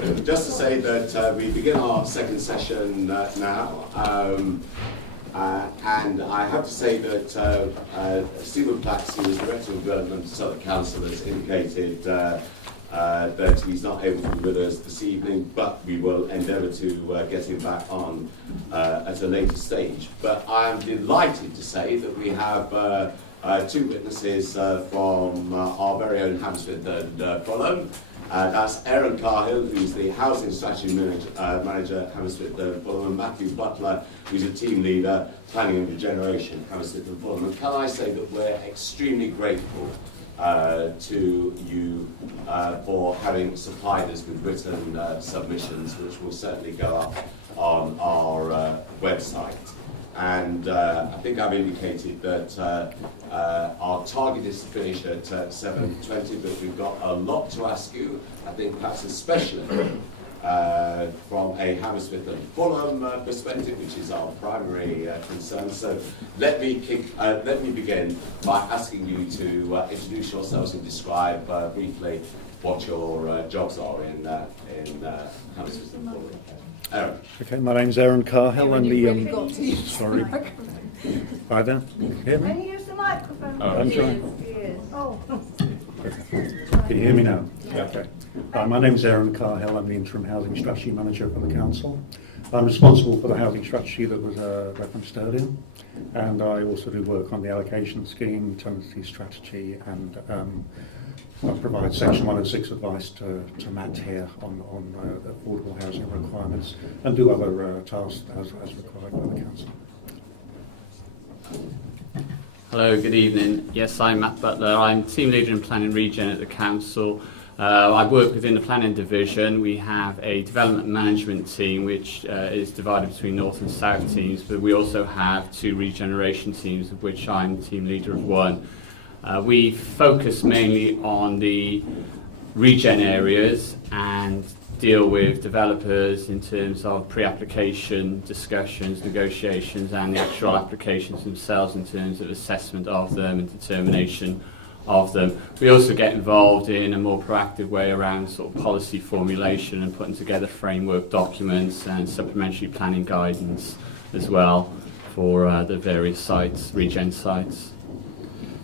Just to say that we begin our second session now, and I have to say that Stephen Platts, who is Director of Development at Southwark Council, has indicated that he's not able to be with us this evening, but we will endeavour to get him back on at a later stage. But I am delighted to say that we have two witnesses from our very own Hammersmith and Fulham. That's Aaron Carhill, who's the Housing Strategy Manager at Hammersmith and Fulham, and Matthew Butler, who's a Team Leader, Planning and Regeneration, Hammersmith and Fulham. And can I say that we're extremely grateful to you for having supplied us with written submissions, which will certainly go up on our website. And I think I've indicated that our target is to finish at 7:20, but we've got a lot to ask you. I think perhaps especially from a Hammersmith and Fulham perspective, which is our primary concern. So let me begin by asking you to introduce yourselves and describe briefly what your jobs are in Hammersmith and Fulham. Aaron. Okay, my name's Aaron Carhill. I'm the sorry. Hi there. Hear me? Can you use the microphone? I'm trying. Yes. Oh. Can you hear me now? Yeah. Okay. My name's Aaron Carhill. I'm the Interim Housing Strategy Manager for the Council. I'm responsible for the housing strategy that was referenced earlier, and I also do work on the allocation scheme, tenancy strategy, and I provide Section 1 and 6 advice to Matt here on affordable housing requirements, and do other tasks as required by the Council. Hello, good evening. Yes, I'm Matt Butler. I'm Team Leader in Planning Regen at the Council. I work within the Planning Division. We have a Development Management team which is divided between North and South teams, but we also have two regeneration teams, of which I'm Team Leader of one. We focus mainly on the regen areas and deal with developers in terms of pre-application discussions, negotiations, and the actual applications themselves in terms of assessment of them and determination of them. We also get involved in a more proactive way around sort of policy formulation and putting together framework documents and supplementary planning guidance as well for the various sites, regen sites.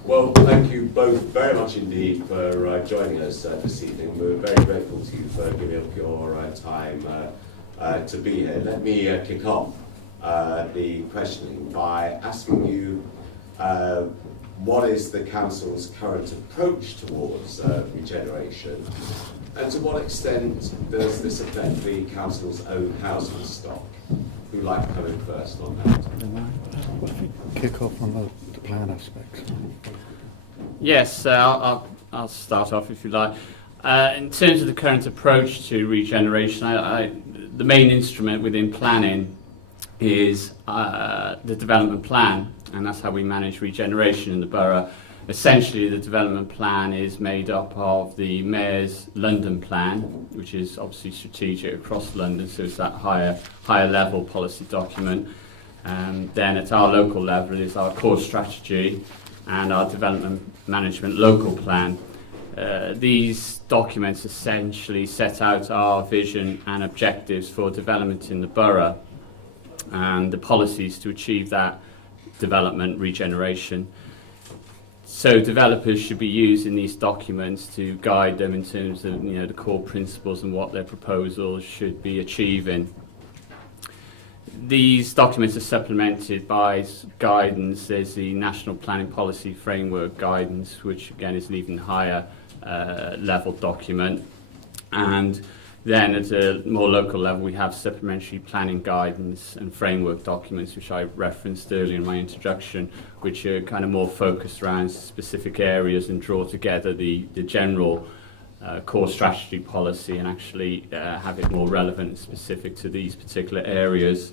Well, thank you both very much indeed for joining us this evening. We're very grateful to you for giving up your time to be here. Let me kick off the questioning by asking you what is the Council's current approach towards regeneration, and to what extent does this affect the Council's own housing stock? Who'd like to come in first on that? Kick off on the plan aspect. Yes, I'll start off if you like. In terms of the current approach to regeneration, the main instrument within planning is the development plan, and that's how we manage regeneration in the borough. Essentially, the development plan is made up of the Mayor's London plan, which is obviously strategic across London, so it's that higher level policy document. Then at our local level is our core strategy and our development management local plan. These documents essentially set out our vision and objectives for development in the borough and the policies to achieve that development regeneration. So developers should be using these documents to guide them in terms of the core principles and what their proposals should be achieving. These documents are supplemented by guidance. There's the National Planning Policy Framework guidance, which again is an even higher level document. And then at a more local level, we have supplementary planning guidance and framework documents, which I referenced earlier in my introduction, which are kind of more focused around specific areas and draw together the general core strategy policy and actually have it more relevant and specific to these particular areas.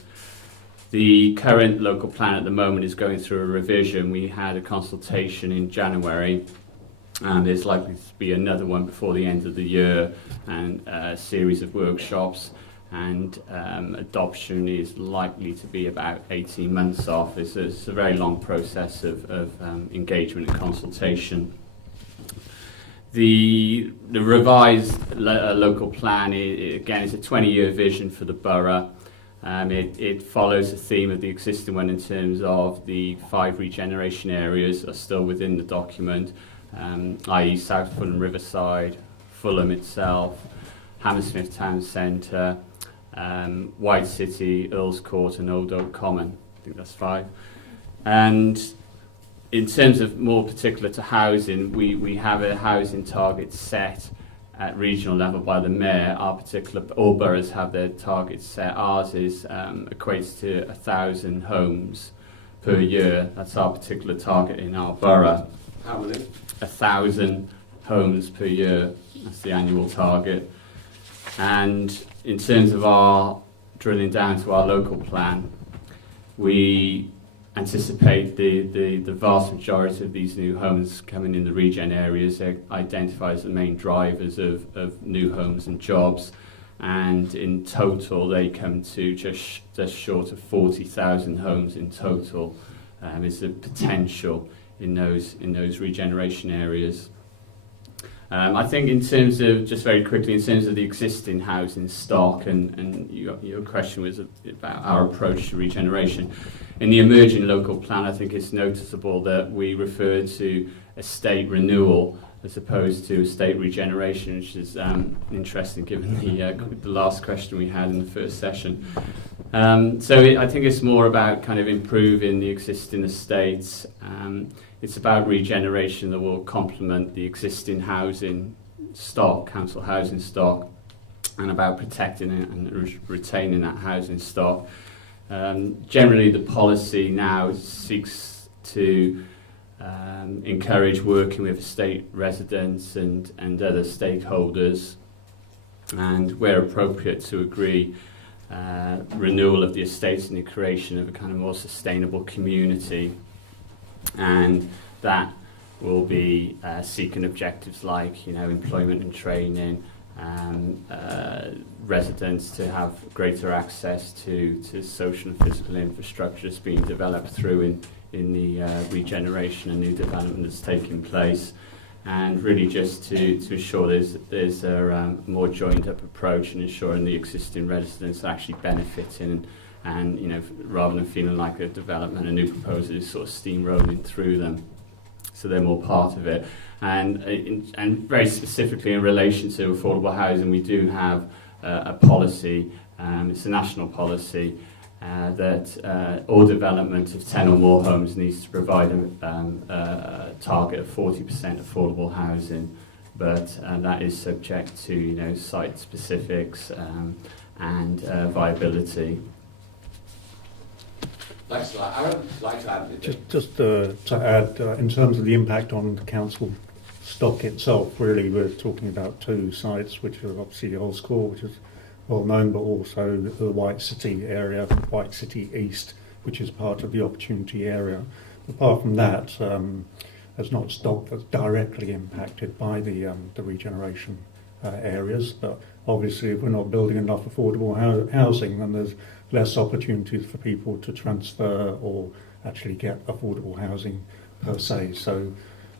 The current local plan at the moment is going through a revision. We had a consultation in January, and there's likely to be another one before the end of the year, and a series of workshops, and adoption is likely to be about 18 months off. It's a very long process of engagement and consultation. The revised local plan, again, is a 20-year vision for the borough. It follows the theme of the existing one in terms of the 5 regeneration areas are still within the document, i.e. South Fulham Riverside, Fulham itself, Hammersmith Town Centre, White City, Earls Court and Old Oak Common. I think that's 5. And in terms of more particular to housing, we have a housing target set at regional level by the mayor. All boroughs have their targets set. Ours equates to 1,000 homes per year. That's our particular target in our borough. How many? 1,000 homes per year. That's the annual target. And in terms of our drilling down to our local plan, we anticipate the vast majority of these new homes coming in the regen areas. They're identified as the main drivers of new homes and jobs, and in total they come to just short of 40,000 homes in total. Is the potential in those regeneration areas. I think in terms of, just very quickly, in terms of the existing housing stock, and your question was about our approach to regeneration. In the emerging local plan, I think it's noticeable that we refer to estate renewal as opposed to estate regeneration, which is interesting given the last question we had in the first session. I think it's more about kind of improving the existing estates. It's about regeneration that will complement the existing housing stock, council housing stock, and about protecting it and retaining that housing stock. Generally, the policy now seeks to encourage working with estate residents and other stakeholders, and where appropriate to agree renewal of the estates and the creation of a kind of more sustainable community. And that will be seeking objectives like, employment and training, residents to have greater access to social and physical infrastructure that's being developed through in the regeneration and new development that's taking place, and really just to ensure there's a more joined up approach and ensuring the existing residents are actually benefiting and rather than feeling like a development, a new proposal is sort of steamrolling through them, so they're more part of it. And very specifically in relation to affordable housing, we do have a policy, it's a national policy, that all development of 10 or more homes needs to provide a target of 40% affordable housing, but that is subject to site specifics and viability. Thanks for that. Aaron, would like to add anything? Just to add, in terms of the impact on the council stock itself, really we're talking about 2 sites, which are obviously Earls Court, which is well known, but also the White City area, White City East, which is part of the opportunity area. Apart from that, there's not stock that's directly impacted by the regeneration areas, but obviously if we're not building enough affordable housing, then there's less opportunities for people to transfer or actually get affordable housing per se. So,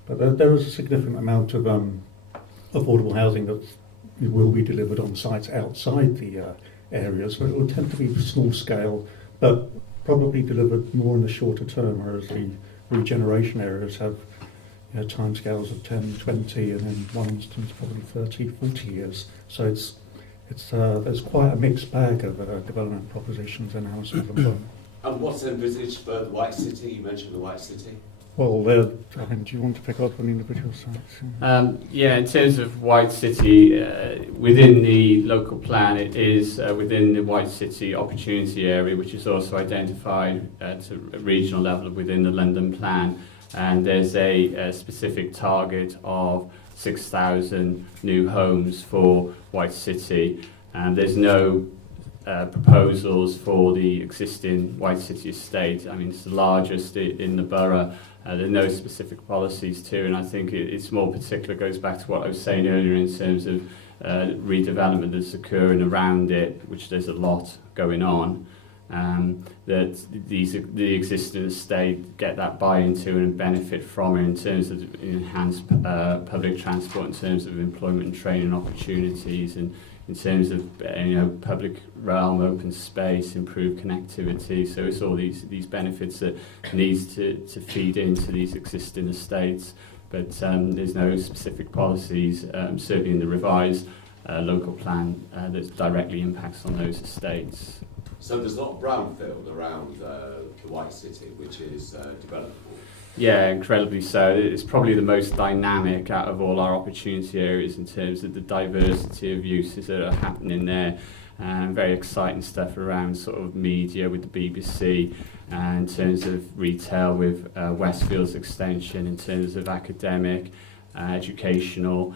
but there is a significant amount of affordable housing that will be delivered on sites outside the areas, but it will tend to be small scale, but probably delivered more in the shorter term, whereas the regeneration areas have timescales of 10, 20, and in one instance probably 30, 40 years. So there's quite a mixed bag of development propositions in Hammersmith and Fulham. And what's envisaged for the White City? You mentioned the White City. Well, do you want to pick up on individual sites? In terms of White City, within the local plan, it is within the White City opportunity area, which is also identified at a regional level within the London plan. And there's a specific target of 6,000 new homes for White City. And there's no proposals for the existing White City estate. I mean, it's the largest in the borough. There are no specific policies to, and I think it's more particular, goes back to what I was saying earlier in terms of redevelopment that's occurring around it, which there's a lot going on. that the existing estate get that buy-in to and benefit from it in terms of enhanced public transport, in terms of employment and training opportunities, and in terms of public realm, open space, improved connectivity. So it's all these benefits that needs to feed into these existing estates. But there's no specific policies, certainly in the revised local plan, that directly impacts on those estates. So there's not brownfield around the White City, which is developable? Yeah, incredibly so. It's probably the most dynamic out of all our opportunity areas in terms of the diversity of uses that are happening there. Very exciting stuff around sort of media with the BBC, in terms of retail with Westfield's extension, in terms of academic, educational,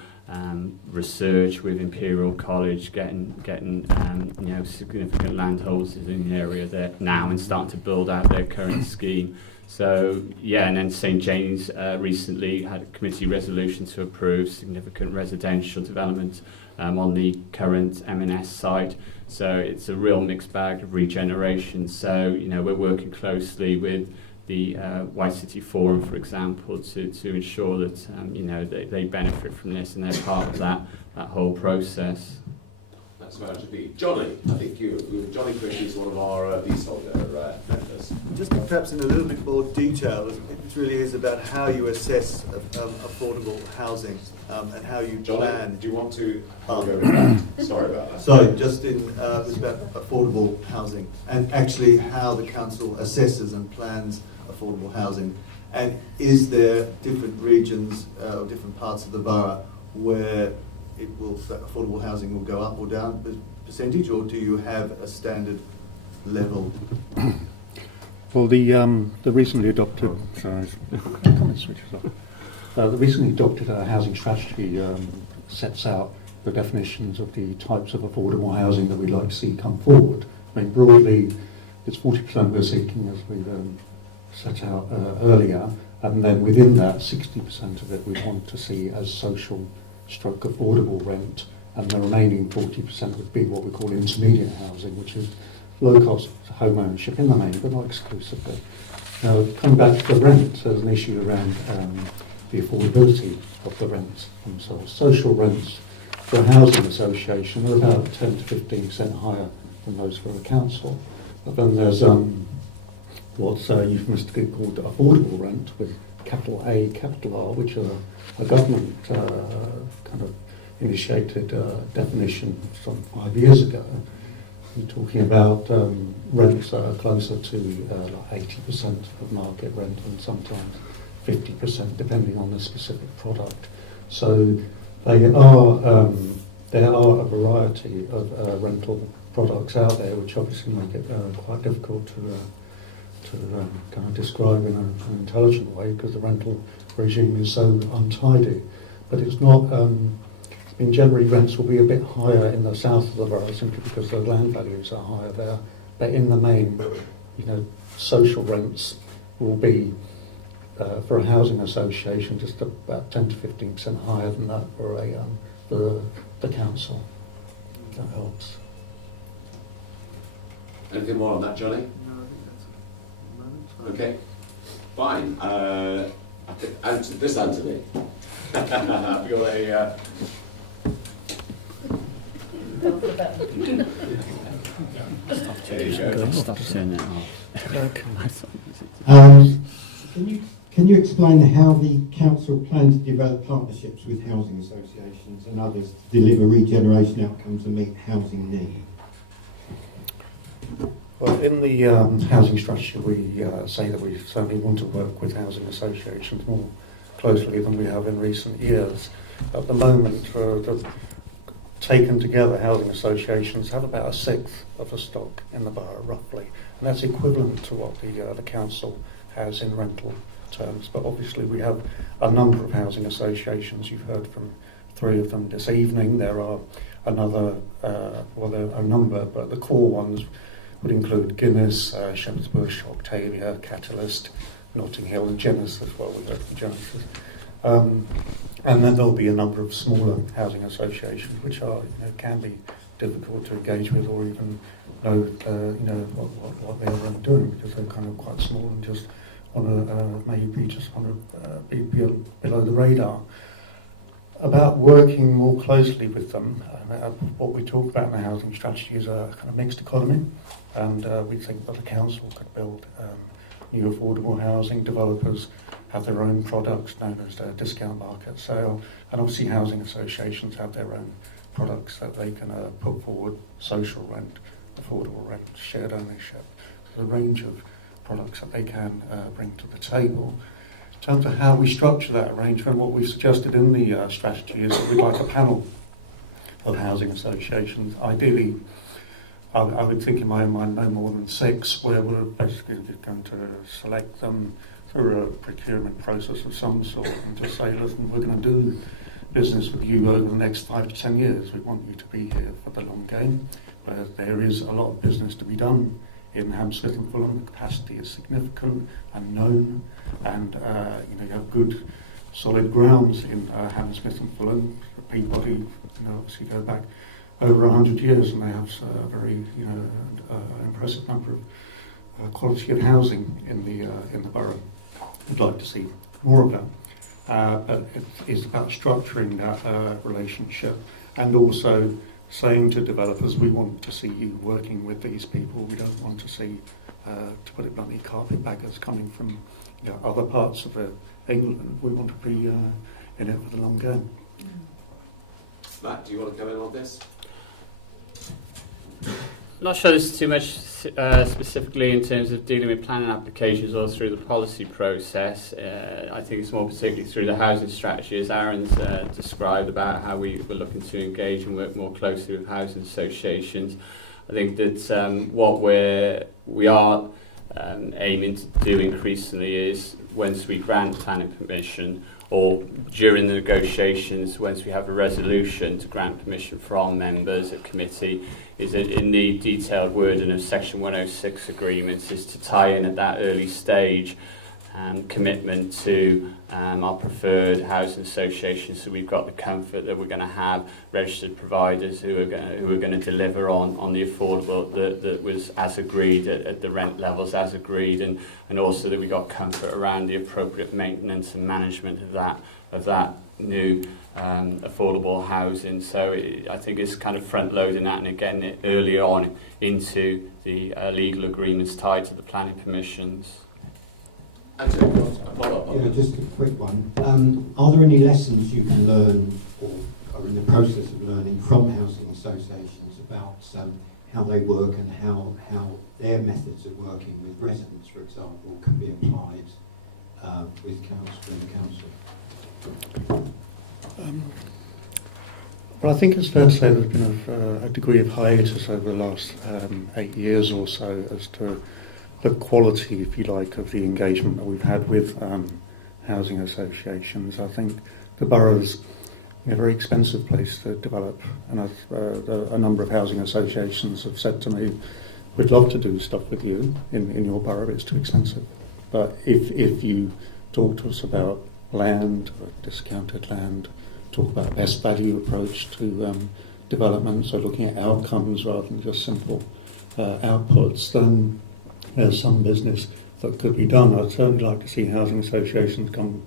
research with Imperial College getting significant landholders in the area there now and starting to build out their current scheme. So yeah, and then St James recently had a committee resolution to approve significant residential development on the current M&S site. So it's a real mixed bag of regeneration. So we're working closely with the White City Forum, for example, to ensure that they benefit from this and they're part of that whole process. That's where I should be. Johnny, I think Johnny Christie is one of our leaseholder members. Just perhaps in a little bit more detail, it really is about how you assess affordable housing and how you Johnny, plan. do you want to go over that? Sorry about that. So just it was about affordable housing and actually how the council assesses and plans affordable housing. And is there different regions or different parts of the borough where that affordable housing will go up or down percentage, or do you have a standard level? Well, the recently adopted the recently adopted housing strategy sets out the definitions of the types of affordable housing that we'd like to see come forward. I mean, broadly, it's 40% we're seeking, as we've set out earlier, and then within that, 60% of it we want to see as social stroke affordable rent, and the remaining 40% would be what we call intermediate housing, which is low cost home ownership in the main, but not exclusively. Now, coming back to the rent, there's an issue around the affordability of the rents themselves. Social rents for a housing association are about 10 to 15% higher than those for a council. But then there's what's euphemistically called affordable rent, with capital A, capital R, which are a government kind of initiated definition some 5 years ago. We're talking about rents that are closer to like 80% of market rent and sometimes 50% depending on the specific product. So there are a variety of rental products out there, which obviously make it quite difficult to kind of describe in an intelligent way, because the rental regime is so untidy. But it's not, generally rents will be a bit higher in the south of the borough simply because the land values are higher there. But in the main, social rents will be, for a housing association, just about 10 to 15% higher than that for the council. That helps. Anything more on that, Johnny? No, I think that's Okay, fine. This Anthony. Have you got a... There you go. Stop turning it off. Can you explain how the council plans to develop partnerships with housing associations and others to deliver regeneration outcomes and meet housing needs? Well, in the housing strategy, we say that we certainly want to work with housing associations more closely than we have in recent years. At the moment, taken together, housing associations have about a sixth of the stock in the borough, roughly, and that's equivalent to what the council has in rental terms. But obviously, we have a number of housing associations. You've heard from 3 of them this evening. There are there are a number, but the core ones would include Guinness, Shepherd's Bush, Octavia, Catalyst, Notting Hill, and Genesis as well. We heard from Genesis. And then there'll be a number of smaller housing associations which are can be difficult to engage with or even know, what they're doing, because they're kind of quite small and just want to be below the radar. About working more closely with them, what we talk about in the housing strategy is a kind of mixed economy, and we think that the council could build new affordable housing. Developers have their own products known as a discount market sale, and obviously housing associations have their own products that they can put forward: social rent, affordable rent, shared ownership. There's a range of products that they can bring to the table. In terms of how we structure that arrangement, what we've suggested in the strategy is that we'd like a panel of housing associations. Ideally, I would think in my own mind no more than 6, where we're basically going to select them through a procurement process of some sort and just say, listen, we're going to do business with you over the next 5 to 10 years. We want you to be here for the long game. But there is a lot of business to be done in Hammersmith and Fulham. The capacity is significant and known, and you have good solid grounds in Hammersmith and Fulham. Peabody, obviously go back over 100 years, and they have a very impressive number of quality of housing in the borough. We'd like to see more of that, but it is about structuring that relationship, and also saying to developers, we want to see you working with these people. We don't want to see, to put it bluntly, carpetbaggers coming from other parts of England. We want to be in it for the long game. Matt, do you want to come in on this? Not sure there's too much specifically in terms of dealing with planning applications or through the policy process. I think it's more particularly through the housing strategy, as Aaron's described, about how we were looking to engage and work more closely with housing associations. I think that what we are aiming to do increasingly is, once we grant planning permission, or during the negotiations, once we have a resolution to grant permission from members of committee, is that in the detailed wording of Section 106 agreements is to tie in at that early stage commitment to our preferred housing association, so we've got the comfort that we're going to have registered providers who are going to deliver on the affordable that was as agreed at the rent levels as agreed, and also that we got comfort around the appropriate maintenance and management of that new affordable housing. So I think it's kind of front loading that, and again it early on into the legal agreements tied to the planning permissions. Actually, a follow-up on that. Just a quick one. Are there any lessons you can learn or are in the process of learning from housing associations about how they work and how their methods of working with residents, for example, can be applied with the council? Well, I think it's fair to say there's been a degree of hiatus over the last 8 years or so as to the quality, if you like, of the engagement that we've had with housing associations. I think the borough's a very expensive place to develop, and a number of housing associations have said to me, we'd love to do stuff with you in your borough, but it's too expensive. But if you talk to us about land, discounted land, talk about best value approach to development, so looking at outcomes rather than just simple outputs, then there's some business that could be done. I'd certainly like to see housing associations come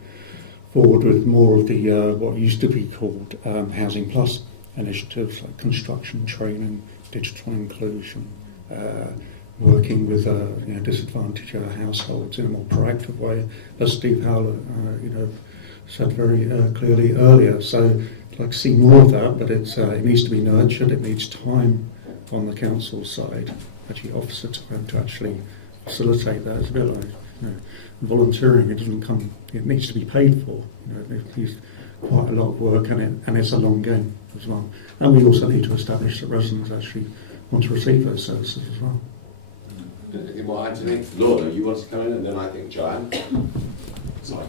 forward with more of the what used to be called Housing Plus initiatives, like construction training, digital inclusion, working with disadvantaged households in a more proactive way, as Steve Howler said very clearly earlier. So I'd like to see more of that, but it needs to be nurtured. It needs time on the council side, actually officer time, to actually facilitate that. It's a bit like volunteering. It doesn't come. It needs to be paid for. It needs quite a lot of work, and it's a long game as well. And we also need to establish that residents actually want to receive those services as well. Anything more, Anthony? Laura, you want to come in, and then I think Joanne. Sorry.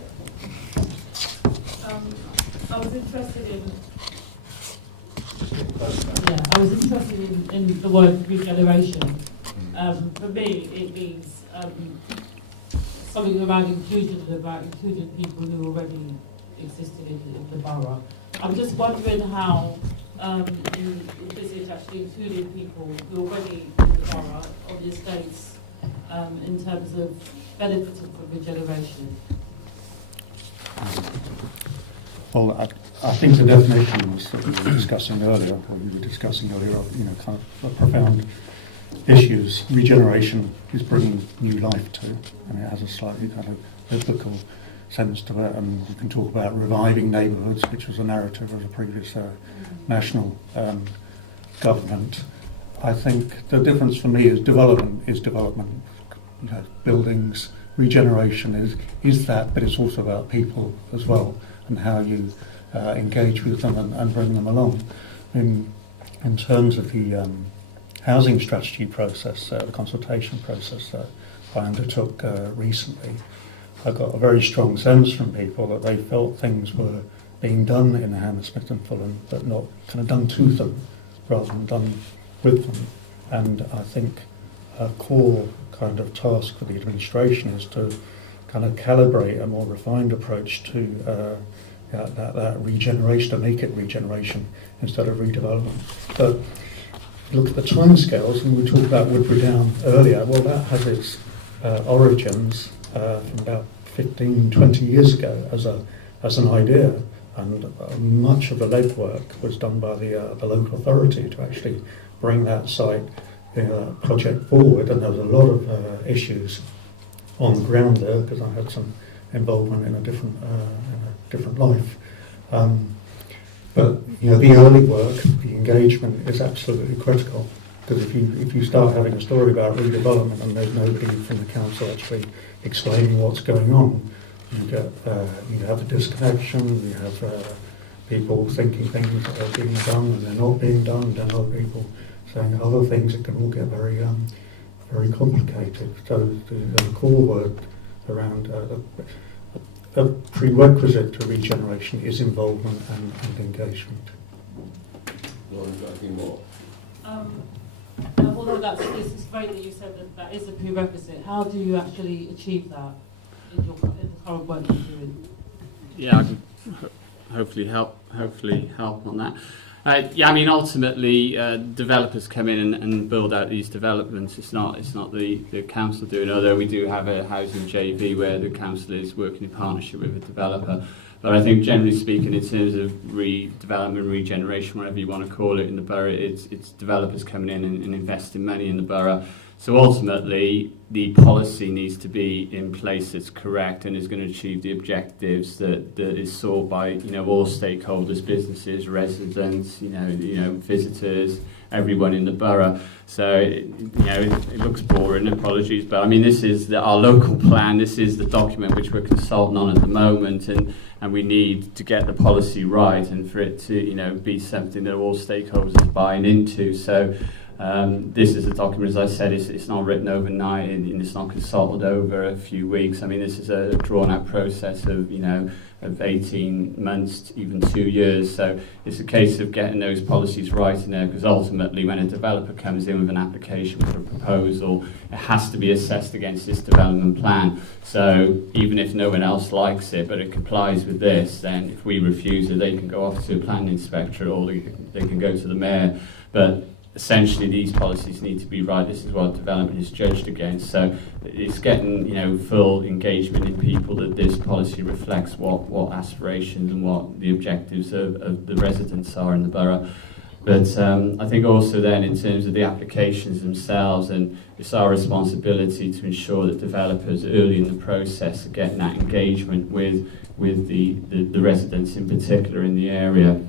I was interested in the word regeneration. For me, it means something around inclusion and about including people who already existed in the borough. I'm just wondering how envisage actually including people who are already in the borough on the estates in terms of benefiting from regeneration? Well, I think the definitions that we were discussing earlier, kind of profound issues. Regeneration is bringing new life to, and it has a slightly kind of biblical sense to it. And we can talk about reviving neighbourhoods, which was a narrative of the previous national government. I think the difference for me is development. Buildings, regeneration is that, but it's also about people as well, and how you engage with them and bring them along. In terms of the housing strategy process, the consultation process that I undertook recently, I got a very strong sense from people that they felt things were being done in Hammersmith and Fulham, but not kind of done to them, rather than done with them. And I think a core kind of task for the administration is to kind of calibrate a more refined approach to that regeneration, to make it regeneration instead of redevelopment. But look at the timescales, and we talked about Woodbury Down earlier. Well, that has its origins from about 15, 20 years ago as an idea, and much of the legwork was done by the local authority to actually bring that site project forward. And there was a lot of issues on the ground there because I had some involvement in a different life. But the early work, the engagement is absolutely critical, because if you start having a story about redevelopment and there's nobody from the council actually explaining what's going on, you have a disconnection. You have people thinking things are being done and they're not being done, and then other people saying other things. It can all get very very complicated. So the core word around a prerequisite to regeneration is involvement and engagement. Lauren, got anything more? Although it's great that you said that is a prerequisite, how do you actually achieve that in the current work you're doing? Yeah, I can hopefully help on that. Ultimately, developers come in and build out these developments. It's not the council doing, although we do have a housing JV where the council is working in partnership with a developer. But I think generally speaking, in terms of redevelopment, regeneration, whatever you want to call it in the borough, it's developers coming in and investing money in the borough. So ultimately, the policy needs to be in place that's correct and is going to achieve the objectives that is sought by all stakeholders, businesses, residents, visitors, everyone in the borough. So it looks boring. Apologies, but this is our local plan. This is the document which we're consulting on at the moment, and we need to get the policy right and for it to be something that all stakeholders are buying into. So. This is a document, as I said, it's not written overnight and it's not consulted over a few weeks. This is a drawn-out process of 18 months, even 2 years. So it's a case of getting those policies right in there, because ultimately when a developer comes in with an application for a proposal, it has to be assessed against this development plan. So even if no one else likes it, but it complies with this, then if we refuse it, they can go off to a planning inspector or they can go to the mayor. But essentially, these policies need to be right. This is what development is judged against. So it's getting full engagement in people that this policy reflects what aspirations and what the objectives of the residents are in the borough. But I think also then in terms of the applications themselves, and it's our responsibility to ensure that developers early in the process are getting that engagement with the residents in particular in the area.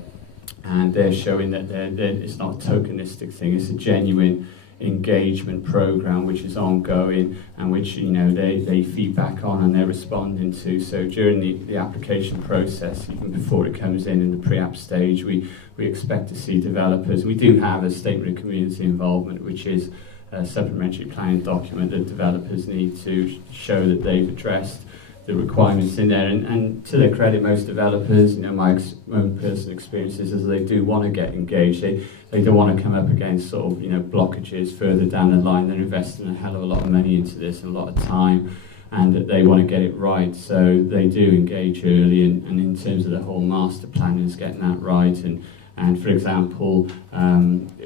And they're showing that it's not a tokenistic thing, it's a genuine engagement program which is ongoing and which they feedback on and they're responding to. So during the application process, even before it comes in the pre-app stage, we expect to see developers. We do have a statement of community involvement, which is a supplementary planning document that developers need to show that they've addressed the requirements in there, and to their credit, most developers, my own personal experiences is they do want to get engaged. They don't want to come up against sort of blockages further down the line. They're investing a hell of a lot of money into this, a lot of time, and that they want to get it right. So they do engage early, and in terms of the whole master plan is getting that right, and And for example,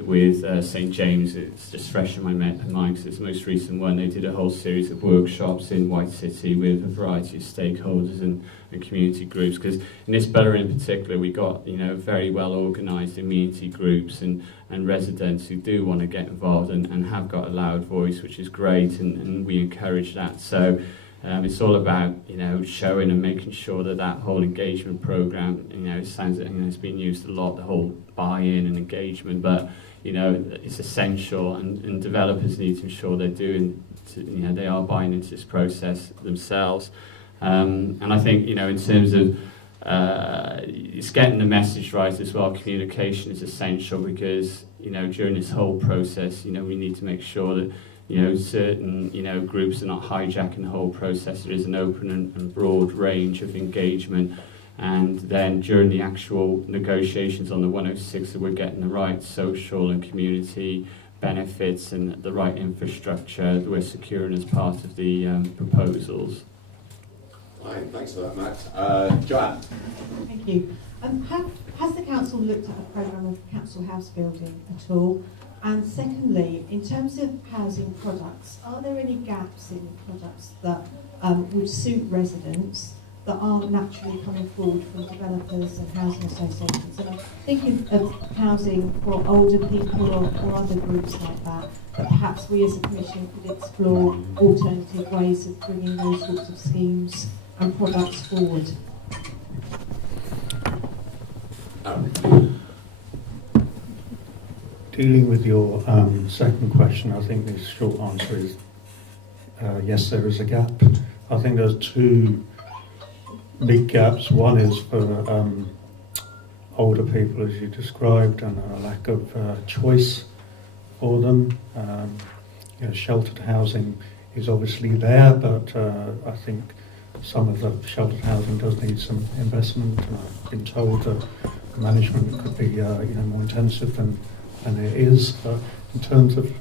with St James, it's just fresh in my mind because it's the most recent one. They did a whole series of workshops in White City with a variety of stakeholders and community groups. Because in this borough in particular, we got very well organised community groups and residents who do want to get involved and have got a loud voice, which is great, and we encourage that. So. It's all about showing and making sure that whole engagement program it sounds it's been used a lot, the whole buy-in and engagement, but it's essential, and developers need to ensure they're they are buying into this process themselves, and I think in terms of it's getting the message right as well. Communication is essential because during this whole process we need to make sure that certain groups are not hijacking the whole process. There is an open and broad range of engagement, and then during the actual negotiations on the 106 that we're getting the right social and community benefits and the right infrastructure that we're securing as part of the proposals. Right, thanks for that, Matt. Joanne? Thank you. Has the council looked at a programme of council house building at all? And secondly, in terms of housing products, are there any gaps in products that would suit residents that aren't naturally coming forward from developers and housing associations? And I'm thinking of housing for older people or other groups like that perhaps we as a commission could explore alternative ways of bringing those sorts of schemes and products forward. Dealing with your second question, I think the short answer is yes, there is a gap. I think there's two big gaps. One is for older people, as you described, and a lack of choice for them. Sheltered housing is obviously there, but I think some of the sheltered housing does need some investment. I've been told that management could be more intensive than it is, but in terms of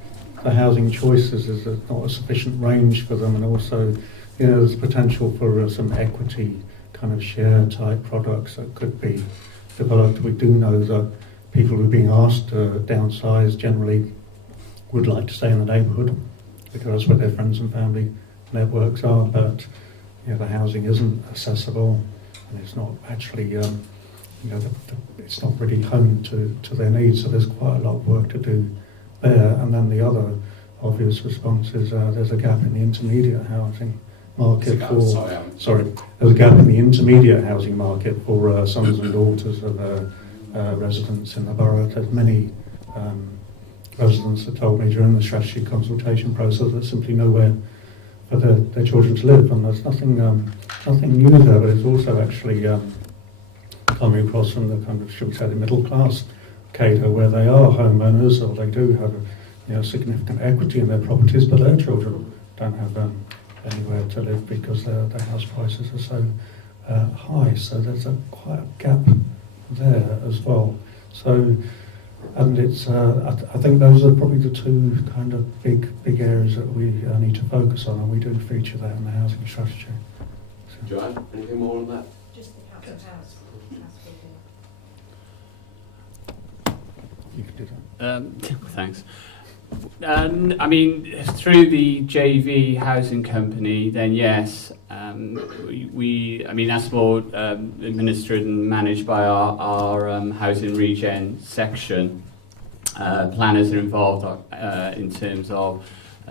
the housing choices, there's not a sufficient range for them, and also there's potential for some equity kind of share type products that could be developed. We do know that people who are being asked to downsize generally would like to stay in the neighbourhood because that's where their friends and family networks are, but the housing isn't accessible and it's not actually it's not really home to their needs, so there's quite a lot of work to do there. And then the other obvious response is there's a gap in the intermediate housing market there's a gap in the intermediate housing market for sons and daughters of residents in the borough. There's many residents that told me during the strategy consultation process there's simply nowhere for their children to live, and there's nothing new there, but it's also actually coming across from the kind of, should we say, the middle class cadre, where they are homeowners or they do have significant equity in their properties, but their children don't have anywhere to live because their house prices are so high. So there's quite a gap there as well. So, and it's I think those are probably the two kind of big areas that we need to focus on, and we do feature that in the housing strategy. So. Joanne, anything more on that? Just the council house building. You can do that. Thanks. I mean, through the JV housing company, then yes, that's more administered and managed by our housing regen section. Planners are involved in terms of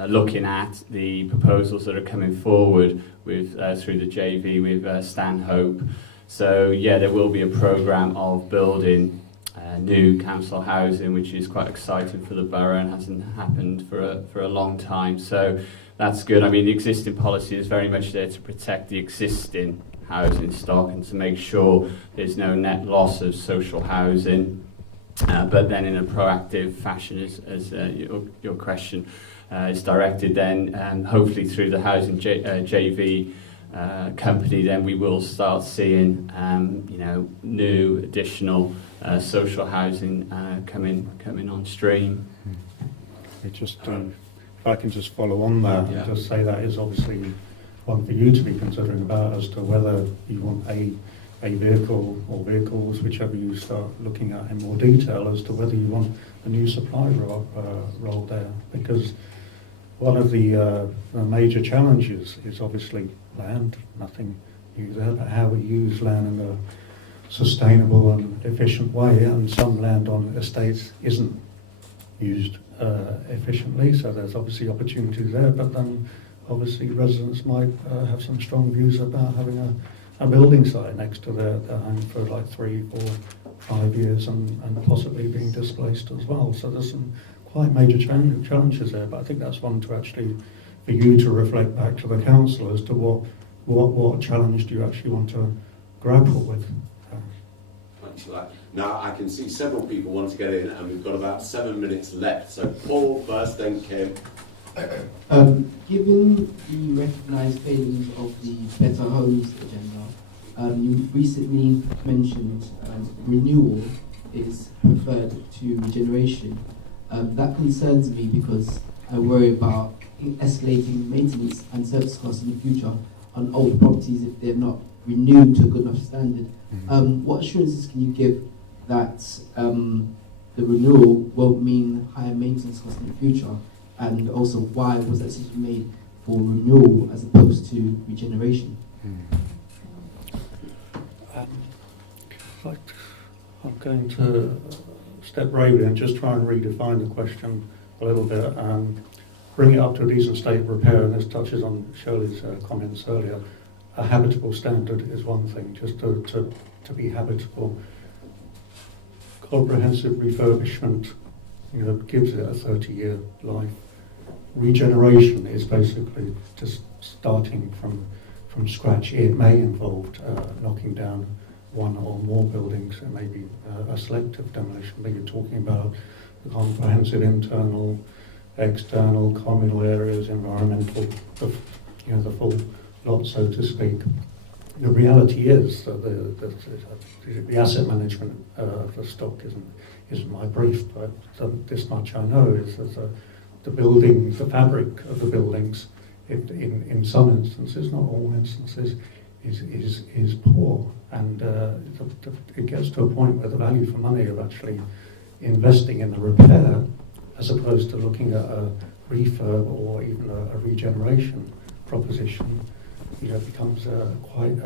looking at the proposals that are coming forward with through the JV with Stanhope. So yeah, there will be a programme of building new council housing, which is quite exciting for the borough and hasn't happened for a long time. So that's good. I mean, the existing policy is very much there to protect the existing housing stock and to make sure there's no net loss of social housing. But then in a proactive fashion, as your question is directed, then hopefully through the housing JV company, then we will start seeing new additional social housing coming on stream. If I can just follow on that and just say that is obviously one for you to be considering about as to whether you want a vehicle or vehicles, whichever you start looking at in more detail, as to whether you want a new supply role there. Because one of the major challenges is obviously land, nothing new there, but how we use land in a sustainable and efficient way, and some land on estates isn't used efficiently, so there's obviously opportunities there, but then obviously residents might have some strong views about having a building site next to their home for like 3, 4, 5 years and possibly being displaced as well. So there's some quite major challenges there, but I think that's one to actually, for you to reflect back to the council as to what challenge do you actually want to grapple with. Thanks for that. Now, I can see several people want to get in, and we've got about 7 minutes left. So Paul first, then Kim. Given the recognised failings of the Better Homes agenda, you recently mentioned renewal is preferred to regeneration. That concerns me because I worry about escalating maintenance and service costs in the future on old properties if they're not renewed to a good enough standard. What assurances can you give that the renewal won't mean higher maintenance costs in the future? And also, why was that decision made for renewal as opposed to regeneration? I'm going to step bravely and just try and redefine the question a little bit. Bring it up to a decent state of repair, and this touches on Shirley's comments earlier. A habitable standard is one thing, just to be habitable. Comprehensive refurbishment, gives it a 30-year life. Regeneration is basically just starting from scratch. It may involve knocking down one or more buildings. It may be a selective demolition, but you're talking about the comprehensive internal, external, communal areas, environmental, the full lot, so to speak. The reality is that the asset management of the stock isn't my brief, but this much I know is that the buildings, the fabric of the buildings, in some instances, not all instances, is poor, and it gets to a point where the value for money of actually investing in the repair, as opposed to looking at a refurb or even a regeneration proposition, becomes quite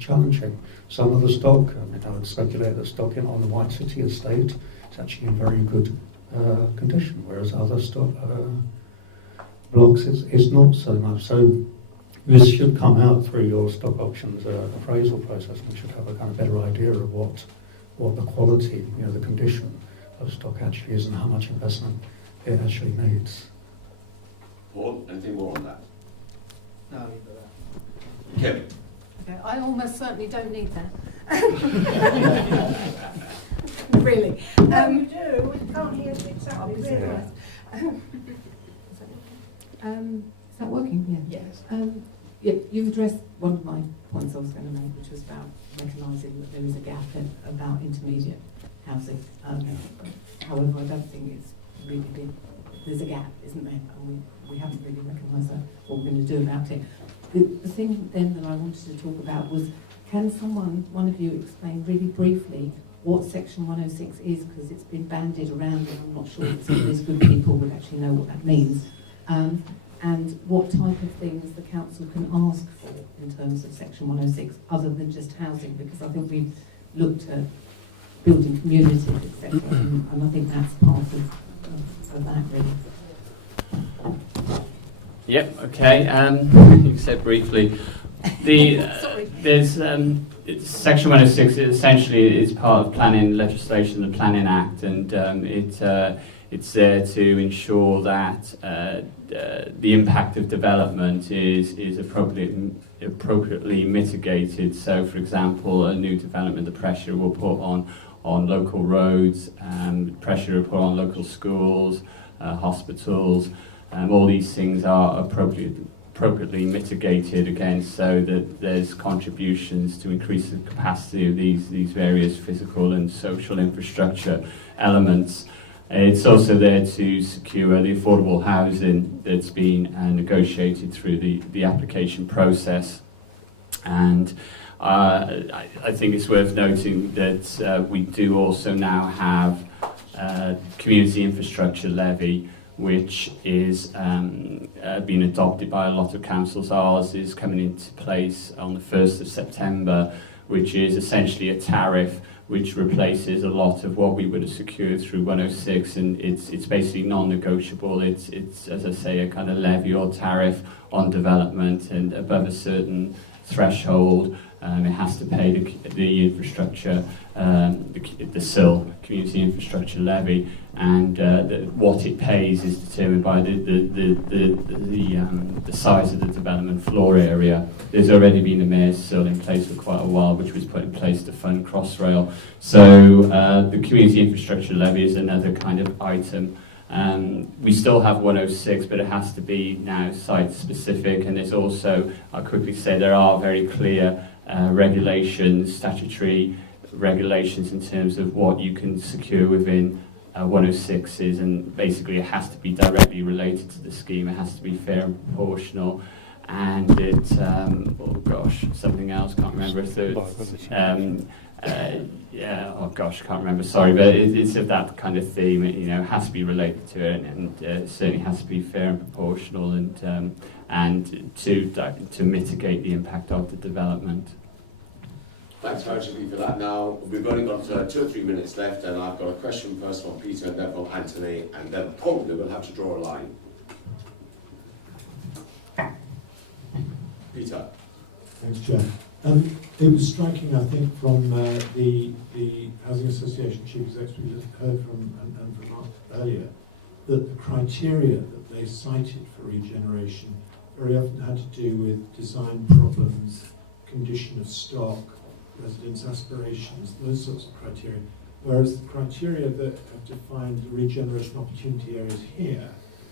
challenging. Some of the stock, I would speculate that stock on the White City estate is actually in very good condition, whereas other stock blocks is not so much. So this should come out through your stock options appraisal process, and should have a kind of better idea of what the quality, the condition of stock actually is, and how much investment it actually needs. Paul, anything more on that? No, Kim. Okay, I almost certainly don't need that. Really. You do. We can't hear it exactly. Realise. Is that working? Yeah. Yes. Yeah, you've addressed one of my points I was going to make, which was about recognising that there is a gap about intermediate housing. However, I don't think it's really been. There's a gap, isn't there? And we haven't really recognised that, what we're going to do about it. The thing then that I wanted to talk about was, can one of you explain really briefly what Section 106 is, because it's been bandied around and I'm not sure that some of these good people would actually know what that means, and what type of things the council can ask for in terms of Section 106 other than just housing, because I think we've looked at building communities, etc., and I think that's part of that really. Yep. Okay. You said briefly. There's Section 106 essentially is part of planning legislation, the Planning Act, and it's there to ensure that the impact of development is appropriately mitigated. So, for example, a new development, the pressure will put on local roads, pressure will put on local schools, hospitals. All these things are appropriately mitigated against, so that there's contributions to increase the capacity of these various physical and social infrastructure elements. It's also there to secure the affordable housing that's been negotiated through the application process. And I think it's worth noting that we do also now have community infrastructure levy, which is being adopted by a lot of councils. Ours is coming into place on the 1st of September, which is essentially a tariff which replaces a lot of what we would have secured through 106, and it's basically non-negotiable. It's as I say, a kind of levy or tariff on development, and above a certain threshold, it has to pay the infrastructure, the SIL, Community Infrastructure Levy, and what it pays is determined by the size of the development floor area. There's already been a mayor's SIL in place for quite a while, which was put in place to fund Crossrail. So the Community Infrastructure Levy is another kind of item. We still have 106, but it has to be now site specific, and there's also, I'll quickly say, there are very clear regulations, statutory regulations in terms of what you can secure within 106s, and basically it has to be directly related to the scheme, it has to be fair and proportional, and it, oh gosh, something else, can't remember a third. Yeah, oh gosh, can't remember, sorry, but it's of that kind of theme. It, you know, has to be related to it, and certainly has to be fair and proportional, and to mitigate the impact of the development. Thanks very much for that. Now, we've only got 2 or 3 minutes left, and I've got a question first from Peter and then from Anthony, and then probably we'll have to draw a line. Peter. Thanks, Chair. It was striking, I think, from the Housing Association Chief Executive we just heard from and from Mark earlier, that the criteria that they cited for regeneration very often had to do with design problems, condition of stock, residents' aspirations, those sorts of criteria. Whereas the criteria that have defined the regeneration opportunity areas here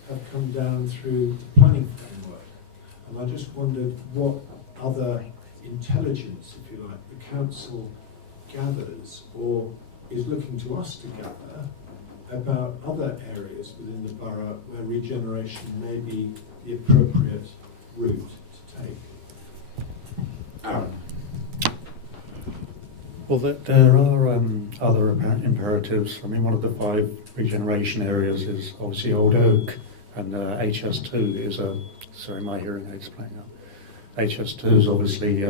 have come down through the planning framework. And I just wondered what other intelligence, if you like, the council gathers or is looking to us to gather about other areas within the borough where regeneration may be the appropriate route to take. Aaron. Well, there are other imperatives. I mean, one of the 5 regeneration areas is obviously Old Oak, and HS2 is a, sorry, my hearing aid's playing up. HS2 is obviously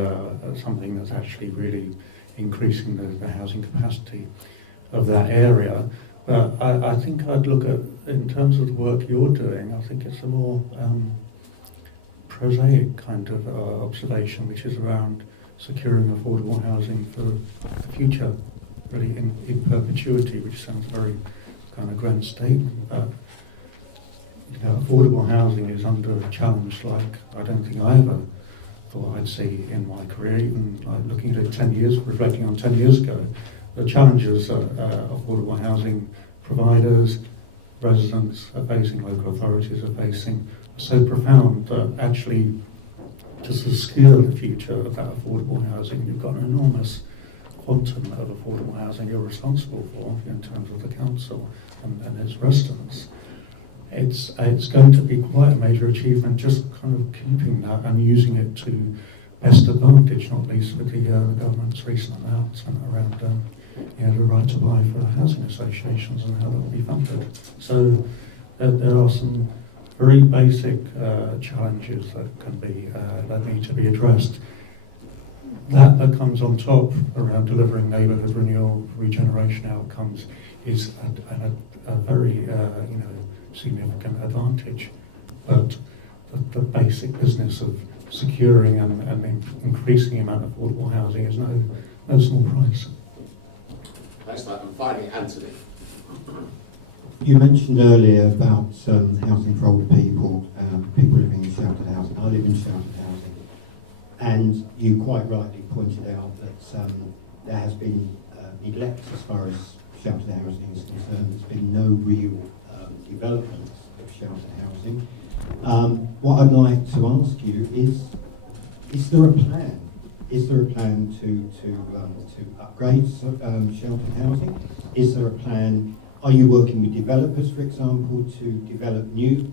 something that's actually really increasing the housing capacity of that area. But I think I'd look at, in terms of the work you're doing, I think it's a more prosaic kind of observation, which is around securing affordable housing for the future, really in perpetuity, which sounds very kind of grand statement. But you know, affordable housing is under challenge like I don't think I ever thought I'd see in my career, even like looking at it 10 years, reflecting on 10 years ago. The challenges affordable housing providers, residents are facing, local authorities are facing, are so profound that actually to secure the future of that affordable housing, you've got an enormous quantum of affordable housing you're responsible for in terms of the council and its residents. It's going to be quite a major achievement, just kind of keeping that and using it to best advantage, not least with the government's recent announcement around the right to buy for housing associations and how that will be funded. So there are some very basic challenges that need to be addressed. That comes on top around delivering neighbourhood renewal, regeneration outcomes is a very significant advantage. But the basic business of securing and increasing the amount of affordable housing is no small price. Thanks, Matt. And finally, Anthony. You mentioned earlier about housing for older people, people living in sheltered housing. I live in sheltered housing. And you quite rightly pointed out that there has been neglect as far as sheltered housing is concerned. There's been no real development of sheltered housing. What I'd like to ask you is there a plan? Is there a plan to upgrade sheltered housing? Is there a plan? Are you working with developers, for example, to develop new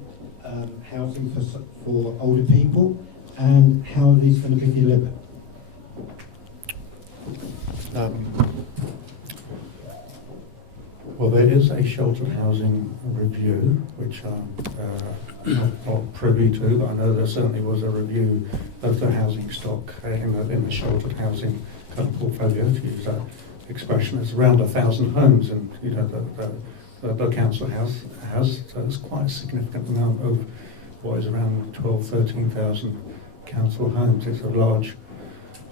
housing for older people? And how are these going to be delivered? Well, there is a sheltered housing review, which I'm not privy to, but I know there certainly was a review of the housing stock in the sheltered housing kind of portfolio, to use that expression. It's around 1,000 homes, and you know the council has so it's quite a significant amount of what is around 13,000 council homes. It's a large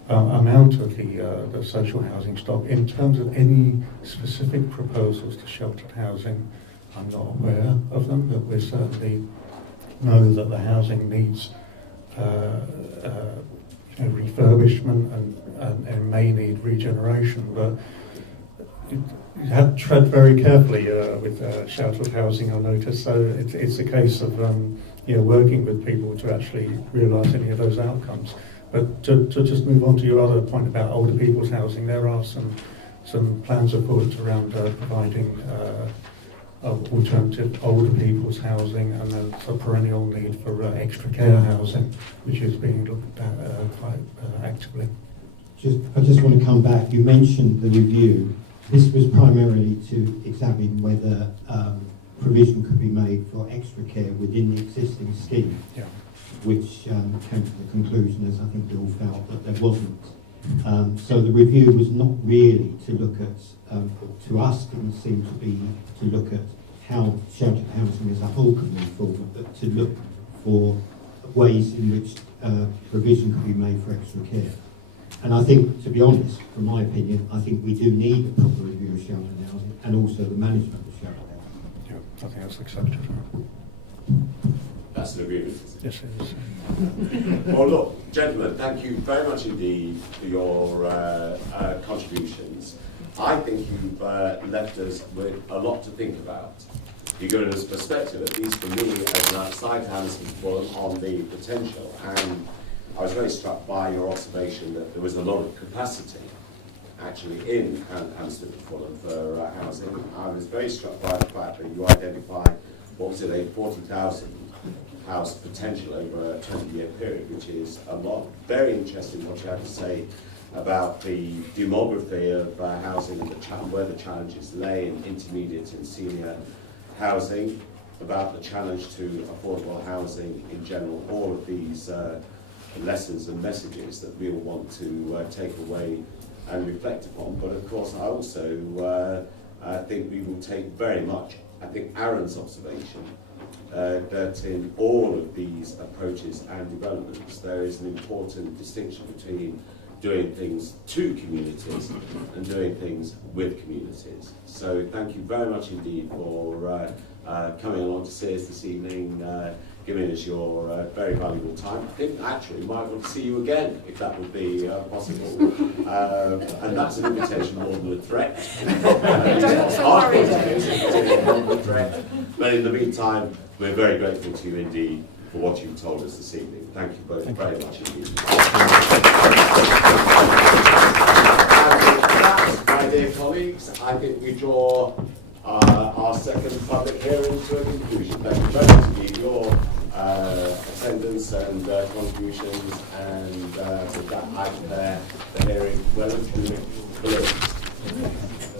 amount of the social housing stock. In terms of any specific proposals to sheltered housing, I'm not aware of them, but we certainly know that the housing needs refurbishment and may need regeneration, but you have to tread very carefully with sheltered housing, I notice. So it's a case of working with people to actually realise any of those outcomes. But to just move on to your other point about older people's housing, there are some plans afoot around providing alternative older people's housing, and there's a perennial need for extra care housing, which is being looked at quite actively. I just want to come back. You mentioned the review. This was primarily to examine whether provision could be made for extra care within the existing scheme, Yeah. which came to the conclusion, as I think we all felt, that there wasn't. So the review was not really to look at, to us didn't seem to be to look at how sheltered housing as a whole could move forward, but to look for ways in which provision could be made for extra care. And I think, to be honest, from my opinion, I think we do need a proper review of sheltered housing and also the management of sheltered housing. Yeah, I think that's accepted. That's an agreement. Yes, it is. Well, look, gentlemen, thank you very much indeed for your contributions. I think you've left us with a lot to think about. You've given us perspective, at least for me, as an outside Hammersmith Fulham, on the potential. And I was very struck by your observation that there was a lot of capacity actually in Hammersmith Fulham for housing. I was very struck by the fact that you identified, what was it, a 40,000 house potential over a 20-year period, which is a lot. Very interesting what you had to say about the demography of housing and where the challenges lay in intermediate and senior housing, about the challenge to affordable housing in general. All of these lessons and messages that we all want to take away and reflect upon. But of course, I also think we will take very much, I think, Aaron's observation that in all of these approaches and developments, there is an important distinction between doing things to communities and doing things with communities. So thank you very much indeed for coming along to see us this evening, giving us your very valuable time. I think actually we might want to see you again, if that would be possible. And that's an invitation more than a threat. But in the meantime, we're very grateful to you indeed for what you've told us this evening. Thank you both very much indeed. And my dear colleagues, I think we draw our second public hearing to a conclusion. Thank you very much indeed for your attendance and contributions, and with that I declare the hearing well and truly closed.